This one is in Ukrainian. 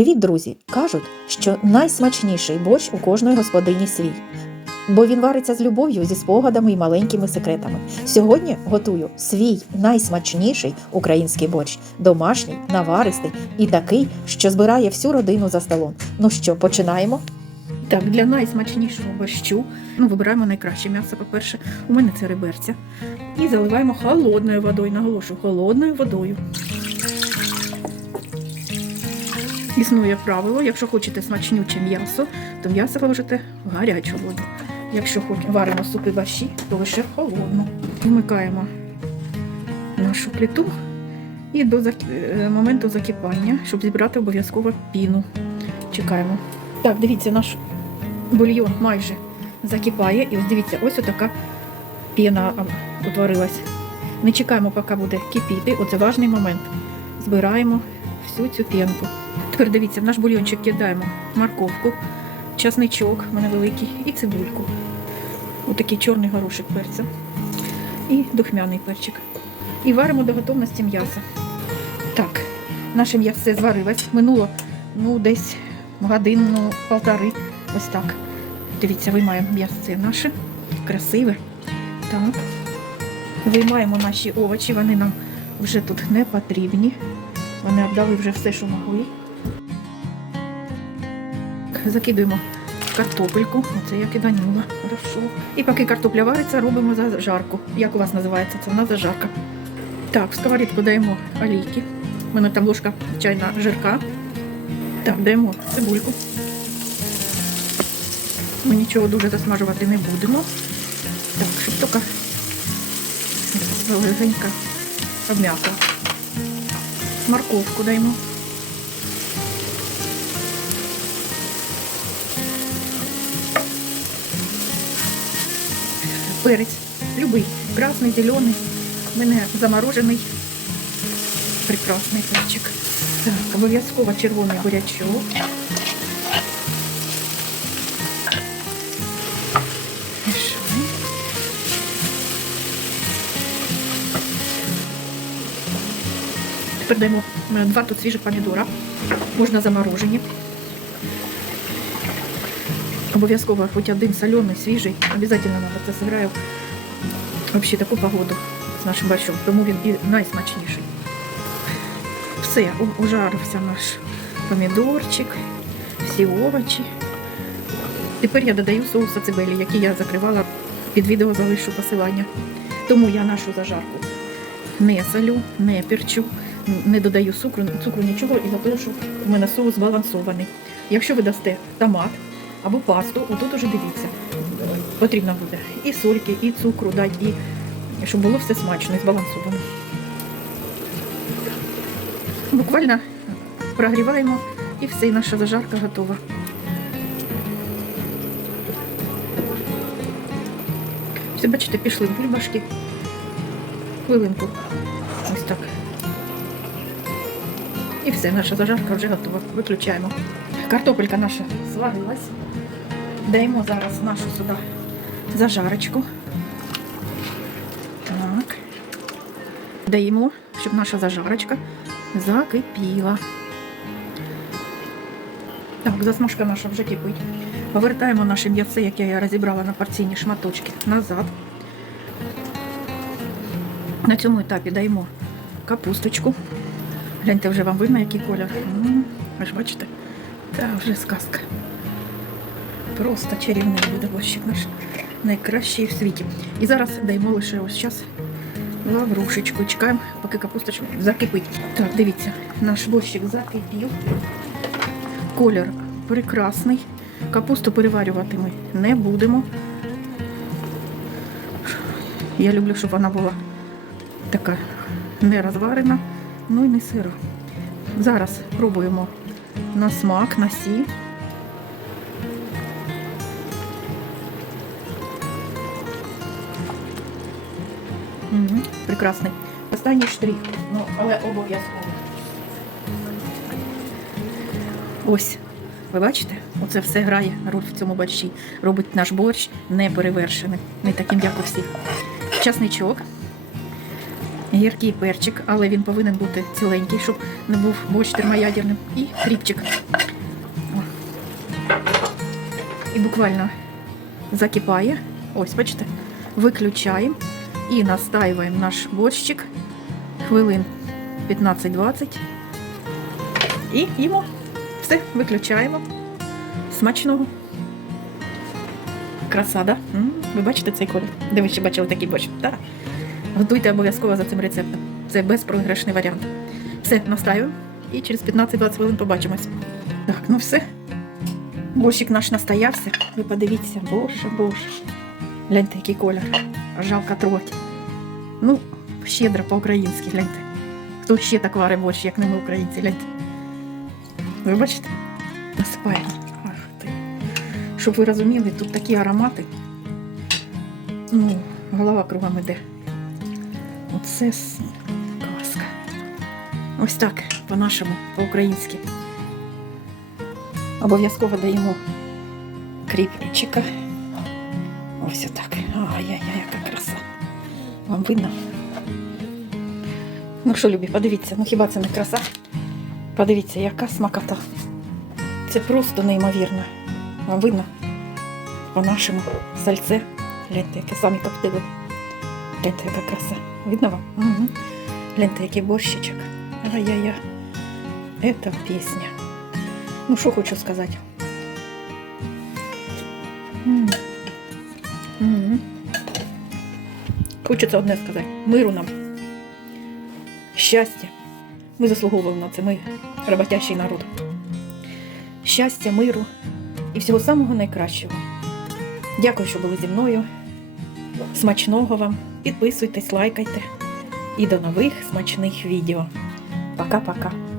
Привіт, друзі! Кажуть, що найсмачніший борщ у кожної господині свій. Бо він вариться з любов'ю, зі спогадами і маленькими секретами. Сьогодні готую свій найсмачніший український борщ домашній, наваристий і такий, що збирає всю родину за столом. Ну що, починаємо? Так, для найсмачнішого борщу ну, вибираємо найкраще м'ясо, по-перше. У мене це реберця. І заливаємо холодною водою, наголошую, холодною водою. Існує правило, якщо хочете смачнюче м'ясо, то м'ясо ложите в гарячу воду. Якщо варимо супи борщі, то лише в холодну. Вмикаємо нашу плиту і до е, моменту закипання, щоб зібрати обов'язково піну. Чекаємо. Так, дивіться, наш бульйон майже закипає. І ось дивіться, ось отака піна утворилась. Не чекаємо, поки буде кипіти. Оце важний момент. Збираємо всю цю пінку. Тепер дивіться, в наш бульйончик кидаємо морковку, часничок, в мене великий, і цибульку. Отакий чорний горошик перця. І духмяний перчик. І варимо до готовності м'яса. Так, наше м'ясо зварилось. Минуло ну, десь годину, полтори. Ось так. Дивіться, виймаємо м'ясце наше. Красиве. Так. Виймаємо наші овочі, вони нам вже тут не потрібні. Вони віддали вже все, що могли. Закидуємо картопельку. Оце я киданула. Хорошо. І поки картопля вариться, робимо зажарку. Як у вас називається? Це в нас зажарка. Так, в сковорідку даємо олійки. У мене там ложка чайна жирка. Так, даємо цибульку. Ми нічого дуже засмажувати не будемо. Так, щоб тільки легенько обм'яко. Морковку даємо. Перець. Любий. Красний, зелений. У мене заморожений. Прекрасний перчик. Так, обов'язково червоний бурячок. Тепер даємо е, два тут свіжих помідора. Можна заморожені. Обов'язково хоч один солений, свіжий. Обов'язково треба це зіграю. Взагалі таку погоду з нашим борщом, тому він і найсмачніший. Все, ужарився наш помідорчик, всі овочі. Тепер я додаю соус ацибелі, який я закривала під відео залишу посилання. Тому я нашу зажарку не солю, не перчу, не додаю цукру, цукру нічого і за те, що в мене соус збалансований. Якщо ви дасте томат або пасту, отут уже дивіться, потрібно буде і сольки, і цукру дати, і щоб було все смачно і збалансовано. Буквально прогріваємо і все, і наша зажарка готова. Все, бачите, пішли бульбашки. Хвилинку. Ось так. І все, наша зажарка вже готова. Виключаємо. Картопелька наша зварилась. Даємо зараз нашу сюди зажарочку. Так. Даємо, щоб наша зажарочка закипіла. Так, засмажка наша вже кипить. Повертаємо наше м'ясо, яке я розібрала на порційні шматочки, назад. На цьому етапі даємо капусточку. Гляньте, вже вам видно, який колір. Ви ж бачите? Та вже сказка. Просто чарівний буде борщик наш. Найкращий в світі. І зараз даємо лише ось час лаврушечку. Чекаємо, поки капусточка закипить. Так, дивіться, наш борщик закипів. Колір прекрасний. Капусту переварювати ми не будемо. Я люблю, щоб вона була така не розварена, ну і не сира. Зараз пробуємо на смак, на сіль. Мгм, Прекрасний. Останній штрих, ну, але обов'язково. Ось, ви бачите, оце все грає роль в цьому борщі. Робить наш борщ неперевершений, не таким, як у всіх. Часничок. Гіркий перчик, але він повинен бути ціленький, щоб не був борщ термоядерним. І хлібчик. О. І буквально закипає. Ось, бачите, виключаємо і настаюємо наш борщик хвилин 15-20. І їмо. Все, виключаємо. Смачного. Краса, да? М, Ви бачите цей колір? Де ви ще бачили такий борщ? Так. Готуйте обов'язково за цим рецептом. Це безпрограшний варіант. Все, настаю. І через 15-20 хвилин побачимось. Так, ну все. Борщик наш настоявся. Ви подивіться, боже, боже. Гляньте, який колір. Жалко трогать. Ну, щедро по-українськи, гляньте. Хто ще так варить борщ, як не ми українці, гляньте. Ви бачите? Насипаємо. Щоб ви розуміли, тут такі аромати. Ну, голова кругом іде. Оце казка. Ось так, по-нашому, по-українськи. Обов'язково даємо кріпчика. Ось отак. Ай-яй-яй, яка краса. Вам видно? Ну що, любі, подивіться, ну хіба це не краса? Подивіться, яка смакота. Це просто неймовірно. Вам видно? По-нашому сальце. Гляньте, яке самі коптили. Гляньте, яка краса. Видно вам? Угу. Гляньте, який борщичок. Ай-яй-яй. Это пісня. Ну, що хочу сказати. М. М. Хочеться одне сказати. Миру нам. Щастя. Ми заслуговуємо на це. Ми роботящий народ. Щастя, миру і всього самого найкращого. Дякую, що були зі мною. Смачного вам. Підписуйтесь, лайкайте. І до нових смачних відео. Пока-пока.